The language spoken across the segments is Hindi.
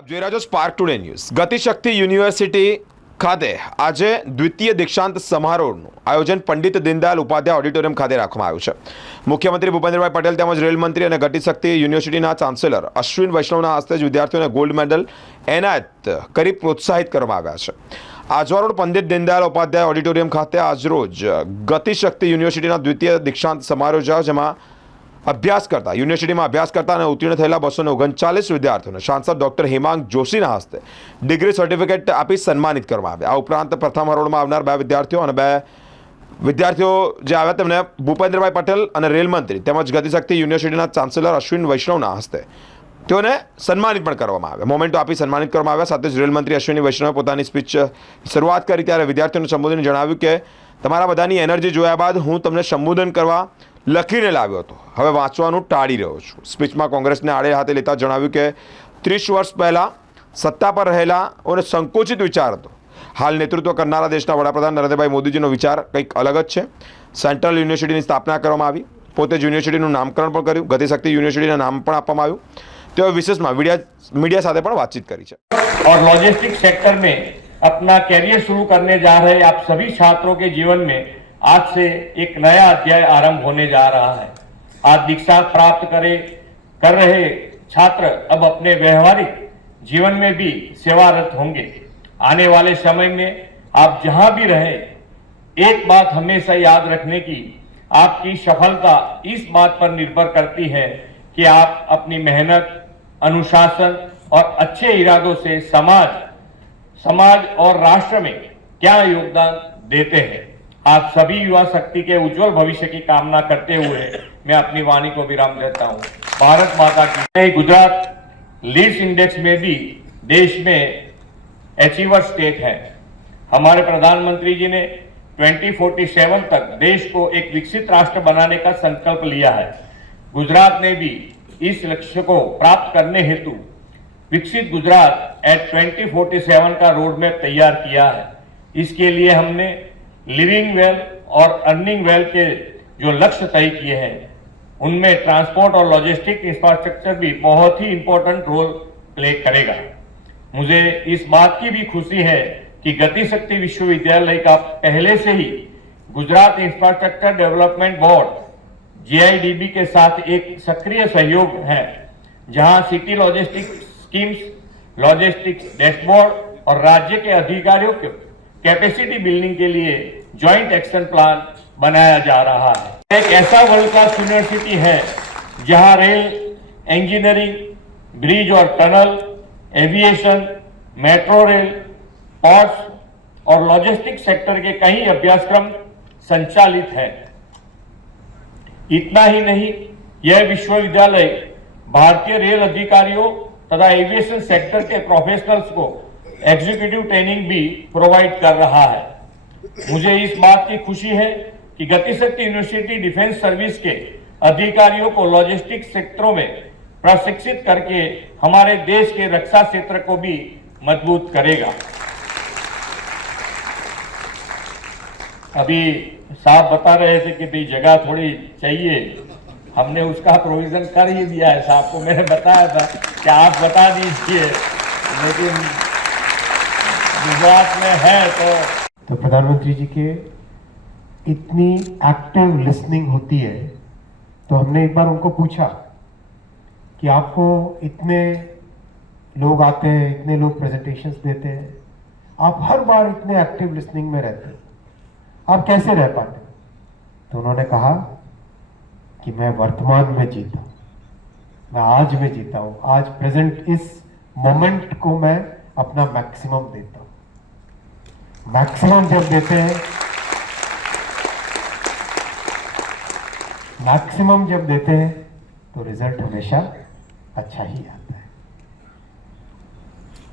આપ જોઈ રહ્યા છો spark today news. Gatishakti university ખાતે આજે દ્વિતીય દીક્ષાંત સમારોહનું આયોજન પંડિત દીનદયાલ ઉપાધ્યાય ઓડિટોરિયમ ખાતે રાખવામાં આવ્યું છે. મુખ્યમંત્રી ભૂપેન્દ્રભાઈ પટેલ તેમજ રેલ મંત્રી અને ગતિશક્તિ યુનિવર્સિટીના ચાન્સેલર અશ્વિન વૈષ્ણવના હસ્તે જ વિદ્યાર્થીઓને ગોલ્ડ મેડલ એનાયત કરી પ્રોત્સાહિત કરવામાં આવ્યા છે. આજવા રોડ પંડિત દીનદયાલ ઉપાધ્યાય ઓડિટોરિયમ ખાતે આજરોજ ગતિશક્તિ યુનિવર્સિટીના દ્વિતીય દીક્ષાંત સમારોહ યોજાયો, જેમાં યુનિવર્સિટીમાં અભ્યાસ કરતા અને ઉત્તીર્ણ થયેલા 239 વિદ્યાર્થીઓને સાંસદ ડૉક્ટર હેમાંગ જોશીના હસ્તે ડિગ્રી સર્ટિફિકેટ આપી સન્માનિત કરવામાં આવ્યા. આ ઉપરાંત પ્રથમ હરોળમાં આવનાર 2 વિદ્યાર્થીઓ અને 2 વિદ્યાર્થીઓ જે આવ્યા તેમને ભૂપેન્દ્રભાઈ પટેલ અને રેલ મંત્રી તેમજ ગતિશક્તિ યુનિવર્સિટીના ચાન્સેલર અશ્વિન વૈષ્ણવના હસ્તે તેઓને સન્માનિત પણ કરવામાં આવ્યા. મોમેન્ટો આપી સન્માનિત કરવામાં આવ્યા. સાથે જ રેલ મંત્રી અશ્વિન વૈષ્ણવે પોતાની સ્પીચ શરૂઆત કરી ત્યારે વિદ્યાર્થીઓને સંબોધીને જણાવ્યું કે તમારા બધાની એનર્જી જોયા બાદ હું તમને સંબોધન કરવા લખીને લાવ્યો હતો, હવે વાંચવાનું ટાળી રહ્યો છું. સ્પીચમાં કોંગ્રેસને આડે હાથે લેતા જણાવ્યું કે 30 વર્ષ પહેલાં સત્તા પર રહેલાઓને સંકોચિત વિચાર હતો. હાલ નેતૃત્વ કરનારા દેશના વડાપ્રધાન નરેન્દ્રભાઈ મોદીજીનો વિચાર કંઈક અલગ જ છે. સેન્ટ્રલ યુનિવર્સિટીની સ્થાપના કરવામાં આવી, પોતે જ યુનિવર્સિટીનું નામકરણ પણ કર્યું, ગતિશક્તિ યુનિવર્સિટીના નામ પણ આપવામાં આવ્યું. તેઓ વિશેષમાં मीडिया સાથે પણ વાતચીત કરી છે. और लॉजिस्टिक सेक्टर में अपना कैरियर शुरू करने जा रहे आप सभी छात्रों के जीवन में आज से एक नया अध्याय आरंभ होने जा रहा है. आज दीक्षांत प्राप्त कर रहे छात्र अब अपने व्यवहारिक जीवन में भी सेवारत होंगे. आने वाले समय में आप जहां भी रहे, एक बात हमेशा याद रखने की, आपकी सफलता इस बात पर निर्भर करती है कि आप अपनी मेहनत, अनुशासन और अच्छे इरादों से समाज और राष्ट्र में क्या योगदान देते हैं. आप सभी युवा शक्ति के उज्जवल भविष्य की कामना करते हुए मैं अपनी वाणी को विराम देता हूं. भारत माता की. गुजरात लीड्स इंडेक्स में भी देश में अचीवर स्टेट है. हमारे प्रधानमंत्री जी ने 2047 तक देश को एक विकसित राष्ट्र बनाने का संकल्प लिया है. गुजरात ने भी इस लक्ष्य को प्राप्त करने हेतु विकसित गुजरात एट 2047 का रोड मैप तैयार किया है. इसके लिए हमने लिविंग वेल और अर्निंग वेल के जो लक्ष्य तय किए हैं, उनमें ट्रांसपोर्ट और लॉजिस्टिक इंफ्रास्ट्रक्चर भी बहुत ही इंपॉर्टेंट रोल प्ले करेगा. मुझे इस बात की भी खुशी है कि गतिशक्ति विश्वविद्यालय का पहले से ही Gujarat infrastructure development board GIDB के साथ एक सक्रिय सहयोग है, जहां city logistic schemes, logistics dashboard और राज्य के अधिकारियों के कैपेसिटी बिल्डिंग के लिए जॉइंट एक्शन प्लान बनाया जा रहा है. एक ऐसा वर्ल्ड क्लास यूनिवर्सिटी है जहां रेल इंजीनियरिंग, ब्रिज और tunnel, aviation, metro rail, ports और लॉजिस्टिक सेक्टर के कई अभ्यासक्रम संचालित है. इतना ही नहीं, यह विश्वविद्यालय भारतीय रेल अधिकारियों तथा एविएशन सेक्टर के प्रोफेशनल्स को एग्जीक्यूटिव ट्रेनिंग भी प्रोवाइड कर रहा है. मुझे इस बात की खुशी है कि गतिशक्ति यूनिवर्सिटी डिफेंस सर्विस के अधिकारियों को लॉजिस्टिक सेक्टरों में प्रशिक्षित करके हमारे देश के रक्षा क्षेत्र को भी मजबूत करेगा. अभी साहब बता रहे थे कि भाई जगह थोड़ी चाहिए, हमने उसका प्रोविजन कर ही दिया है. साहब को मैंने बताया था कि आप बता दीजिए, लेकिन गुजरात में है तो प्रधानमंत्री जी के इतनी एक्टिव लिसनिंग होती है, तो हमने एक बार उनको पूछा कि आपको इतने लोग आते हैं, इतने लोग प्रेजेंटेशंस देते हैं, आप हर बार इतने एक्टिव लिसनिंग में रहते हैं, आप कैसे रह पाते? तो उन्होंने कहा कि मैं वर्तमान में जीता हूं, मैं आज में जीता हूं, आज प्रेजेंट इस मोमेंट को मैं अपना मैक्सिमम देता हूं. मैक्सिमम जब देते हैं, तो रिजल्ट हमेशा अच्छा ही आता है.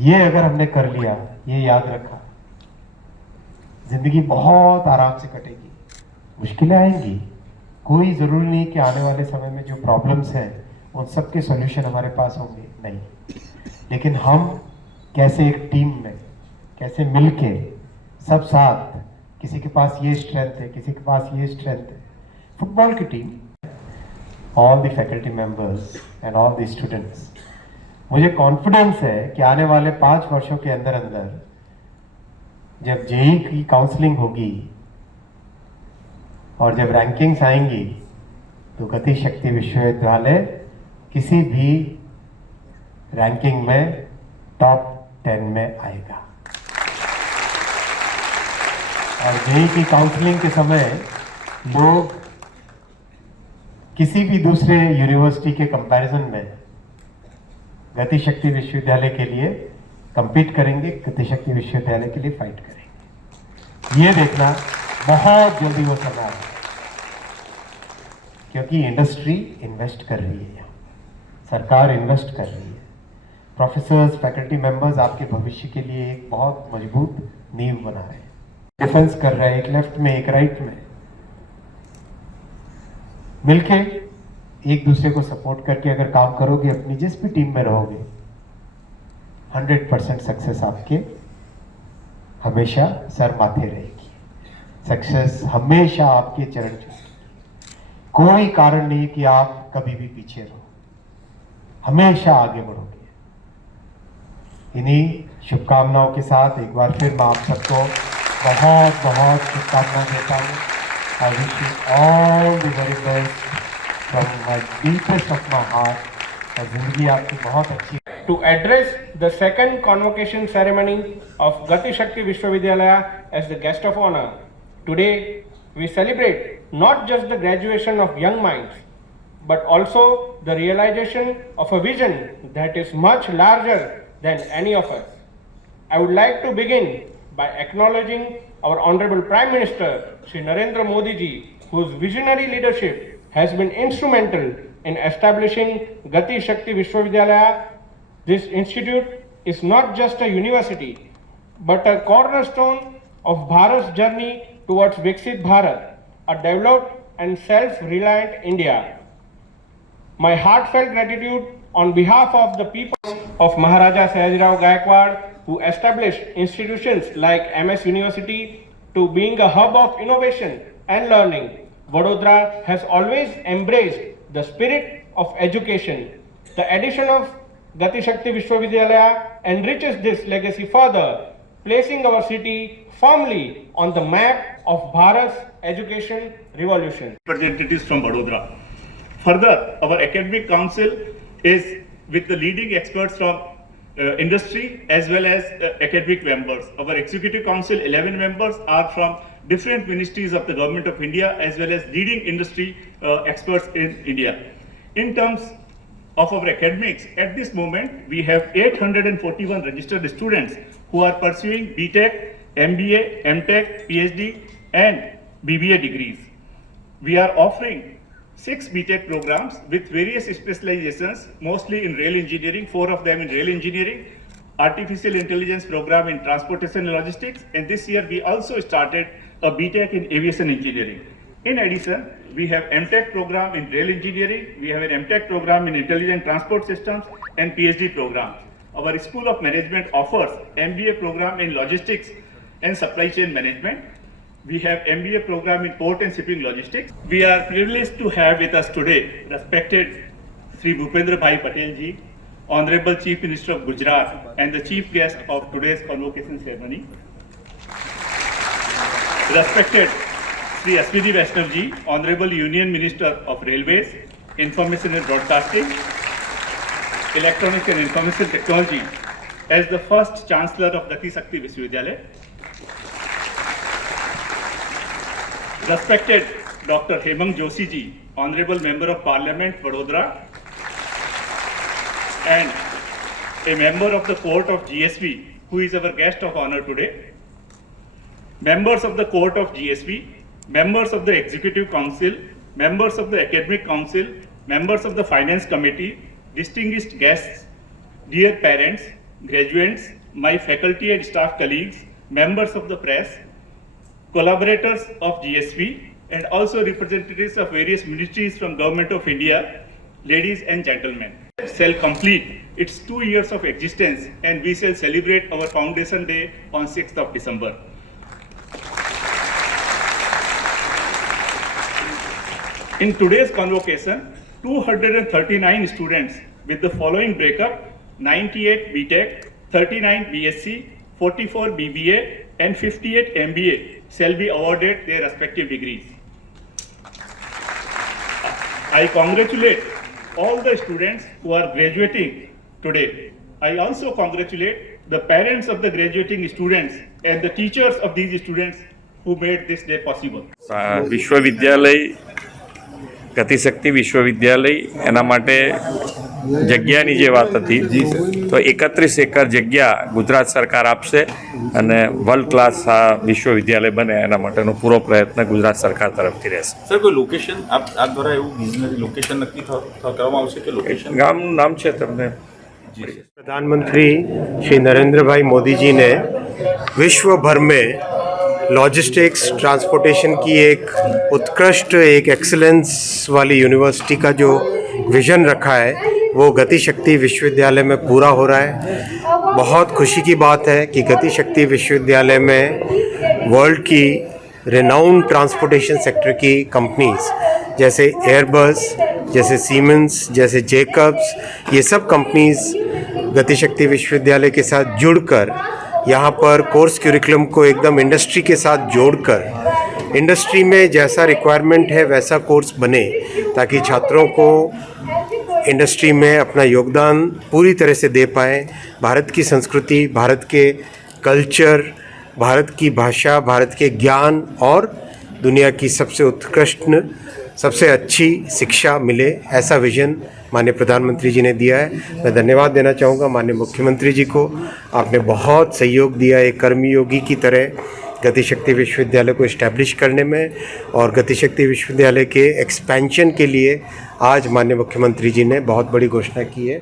ये अगर हमने कर लिया, ये याद रखा, जिंदगी बहुत आराम से कटेगी. मुश्किलें आएंगी, कोई जरूरी नहीं कि आने वाले समय में जो प्रॉब्लम्स हैं उन सब के सॉल्यूशन हमारे पास होंगे, नहीं. लेकिन हम कैसे एक टीम में, कैसे मिलके सब साथ, किसी के पास ये स्ट्रेंथ है, किसी के पास ये स्ट्रेंथ है. फुटबॉल की team, all the faculty members and all the students, मुझे कॉन्फिडेंस है कि आने वाले 5 वर्षों के अंदर अंदर जब जेई की काउंसलिंग होगी और जब रैंकिंग्स आएंगी तो गति शक्ति विश्वविद्यालय किसी भी रैंकिंग में टॉप 10 में आएगा। और जेई की काउंसलिंग के समय लोग किसी भी दूसरे यूनिवर्सिटी के कंपैरिजन में गति शक्ति विश्वविद्यालय के लिए compete करेंगे, गति शक्ति विश्वविद्यालय के लिए फाइट करेंगे। ये देखना बहुत जल्दी वो समय आएगा, क्योंकि इंडस्ट्री इन्वेस्ट कर रही है, यहाँ सरकार इन्वेस्ट कर रही है। प्रोफेसर्स, फैकल्टी मेंबर्स आपके भविष्य के लिए एक बहुत मजबूत नींव बना रहे हैं, डिफेंस कर रहे हैं, एक लेफ्ट में एक राइट में मिलके एक दूसरे को सपोर्ट करके अगर काम करोगे, अपनी जिस भी टीम में रहोगे, 100% सक्सेस आपके हमेशा सर माथे रहेगी। सक्सेस हमेशा आपके चरण चूमेगी। कोई कारण नहीं कि आप कभी भी पीछे रहो, हमेशा आगे बढ़ोगे। इन्हीं शुभकामनाओं के साथ एक बार फिर मैं आप सबको बहुत बहुत शुभकामनाएं देता हूँ। I wish you all the very best from my deepest of my heart। और जिंदगी आपकी बहुत अच्छी। To address the second convocation ceremony of Gati Shakti Vishwavidyalaya as the guest of honor, today we celebrate not just the graduation of young minds, but also the realization of a vision that is much larger than any of us. I would like to begin by acknowledging our Honorable Prime Minister, Shri Narendra Modi ji, whose visionary leadership has been instrumental in establishing Gati Shakti Vishwavidyalaya. This institute is not just a university, but a cornerstone of Bharat's journey towards Viksit Bharat, a developed and self-reliant India. My heartfelt gratitude on behalf of the people of Maharaja Sayajirao Gaikwad, who established institutions like MS University to being a hub of innovation and learning. Vadodara has always embraced the spirit of education. The addition of Gati Shakti Vishwavidyalaya enriches this legacy further, placing our city firmly on the map of Bharat's education revolution. Representatives from Vadodara. Further, our academic council is with the leading experts from industry as well as academic members. Our executive council, 11 members, are from different ministries of the government of India as well as leading industry experts in India. In terms of our academics, at this moment we have 841 registered students who are pursuing BTech, MBA, MTech, PhD and BBA degrees. We are offering 6 BTech programs with various specializations, mostly in rail engineering, 4 of them in rail engineering, artificial intelligence program in transportation and logistics, and this year we also started a BTech in aviation engineering. In addition, we have MTech program in rail engineering, we have an MTech program in intelligent transport systems and PhD programs. Our School of Management offers MBA program in logistics and supply chain management. We have MBA program in port and shipping logistics. We are privileged to have with us today respected Sri Bhupendra Bhai Patel ji, Honorable Chief Minister of Gujarat and the chief guest of today's convocation ceremony. Respected Sri Ashwini Vaishnav ji, Honorable Union Minister of Railways, Information and Broadcasting, Electronics and Information Technology as the first Chancellor of Gati Shakti Vishwavidyalaya. Respected Dr. Hemang Joshi ji, Honorable Member of Parliament, Vadodara, and a member of the Court of GSV, who is our guest of honor today. Members of the Court of GSV, members of the Executive Council, members of the Academic Council, members of the Finance Committee, distinguished guests, dear parents, graduates, my faculty and staff colleagues, members of the press, collaborators of GSV, and also representatives of various ministries from Government of India, ladies and gentlemen. Shall complete its 2 years of existence and we shall celebrate our Foundation Day on 6th of December. In today's convocation, 239 students with the following breakup: 98 BTech, 39 BSc, 44 BBA, and 58 MBA shall be awarded their respective degrees. I congratulate all the students who are graduating today. I also congratulate the parents of the graduating students and the teachers of these students who made this day possible. વિશ્વવિદ્યાલય ગતિશક્તિ વિશ્વવિદ્યાલય એના માટે જગ્યાની જે વાત હતી તો 31 એકર જગ્યા ગુજરાત સરકાર આપશે અને વર્લ્ડ ક્લાસ આ વિશ્વવિદ્યાલય બને એના માટેનો પૂરો પ્રયત્ન ગુજરાત સરકાર તરફથી રહેશે. સર કોઈ લોકેશન આપ દ્વારા એવું વિઝનરી લોકેશન નક્કી કરવામાં આવશે કે લોકેશન ગામનું નામ છે તમને प्रधानमंत्री श्री नरेंद्र भाई मोदी जी ने विश्व भर में लॉजिस्टिक्स ट्रांसपोर्टेशन की एक उत्कृष्ट एक एक्सीलेंस वाली यूनिवर्सिटी का जो विज़न रखा है वो गति शक्ति विश्वविद्यालय में पूरा हो रहा है. बहुत खुशी की बात है कि गति शक्ति विश्वविद्यालय में वर्ल्ड की रेनाउंड ट्रांसपोर्टेशन सेक्टर की कंपनीज जैसे एयरबस, जैसे सीमेंस, जैसे जेकब्स, ये सब कंपनीज गति शक्ति विश्वविद्यालय के साथ जुड़कर यहाँ पर कोर्स करिकुलम को एकदम इंडस्ट्री के साथ जोड़कर इंडस्ट्री में जैसा रिक्वायरमेंट है वैसा कोर्स बने ताकि छात्रों को इंडस्ट्री में अपना योगदान पूरी तरह से दे पाएँ. भारत की संस्कृति, भारत के कल्चर, भारत की भाषा, भारत के ज्ञान और दुनिया की सबसे उत्कृष्ट, सबसे अच्छी शिक्षा मिले, ऐसा विजन माननीय प्रधानमंत्री जी ने दिया है. मैं धन्यवाद देना चाहूँगा माननीय मुख्यमंत्री जी को. आपने बहुत सहयोग दिया एक कर्मयोगी की तरह गति शक्ति विश्वविद्यालय को इस्टेब्लिश करने में और गति शक्ति विश्वविद्यालय के एक्सपेंशन के लिए आज माननीय मुख्यमंत्री जी ने बहुत बड़ी घोषणा की है.